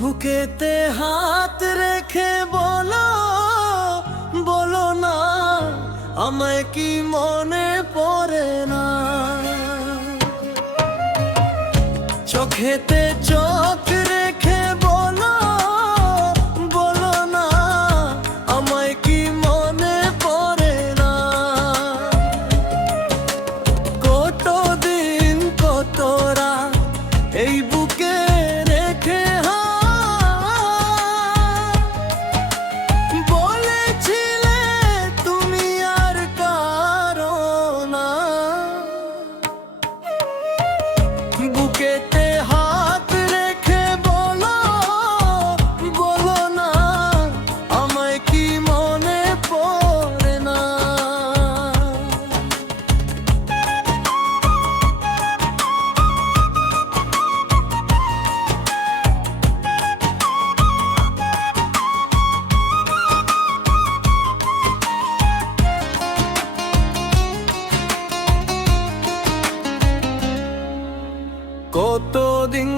বুকেতে হাত রেখে বলো, বলো না আমায় কি মনে পড়ে না। চোখেতে চোখ রেখে বলো, বলো না আমায় কি মনে পড়ে না। কত দিন কত রাত এই বুকে রেখে বলেছিলে তুমি আর কারো না। বুকেতে হাত রেখে বলো, বলো না আমায় কি মনে পড়ে না। কতদিন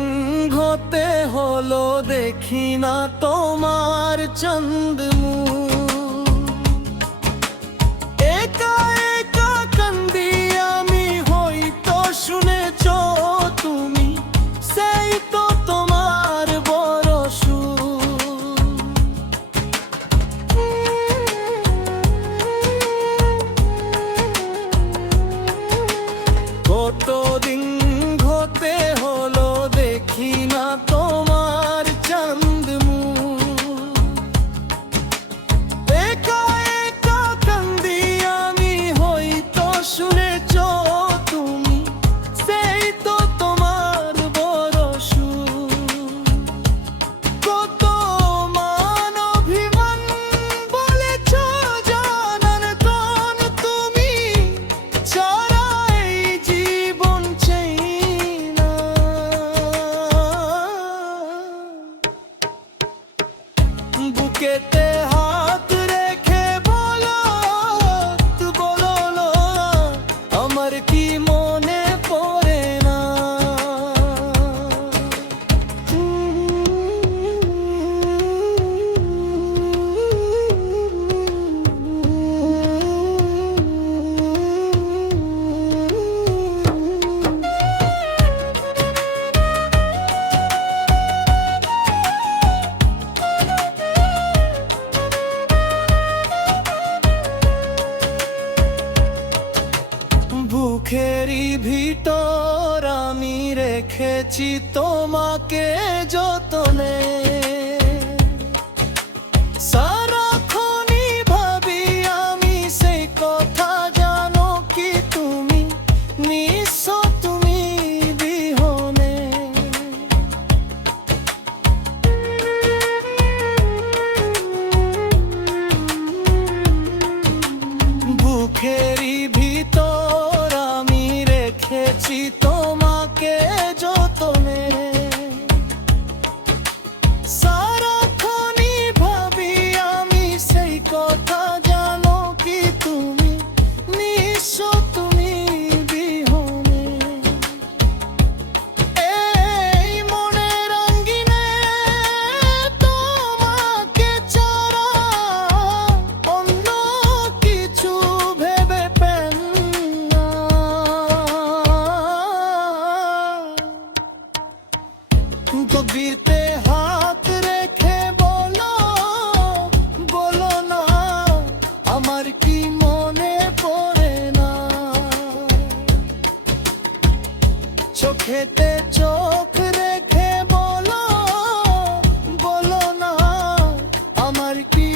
হতে হলো দেখি না তোমার চন্দ্রমুখ। একা একা কান্দি আমি, হয়তো শুনেছ তুমি, সেই তো তোমার বড় সুখ। কতদিন হতে হলো দেখি না তোমার চন্দ্রমুখ। একা একা কান্দি আমি, হয়তো শুনেছ তুমি, সেই তো তোমার বড় সুখ। কত মান অভিমান বলেছ জানার কোন তুমি, ছাড়া এই জীবন চাই না। বুকেতে হাত রেখে বলো, বলো না আমার কি মনে পড়ে না। বুকেরই ভিতর আমি রেখেছি তোমাকে যতনে। সারাক্ষণই ভাবি আমি সেই কথা, জানো কি তুমি নিঃস্ব তুমি বিহনে। বুকেরই ভিতর আমি রেখেছি তোমাকে যতনে। সারাক্ষণই ভাবি আমি সেই কথা, জানো কি তুমি নিঃস্ব তুমি বিহনে। এই মনের আঙ্গিনে তোমাকে ছাড়া অন্য কিছু ভেবে পেন না। গভীরতে হাত রেখে বলো, বলো না আমার কি মনে পড়ে না। চোখেতে চোখ রেখে বলো, বলো না আমার কি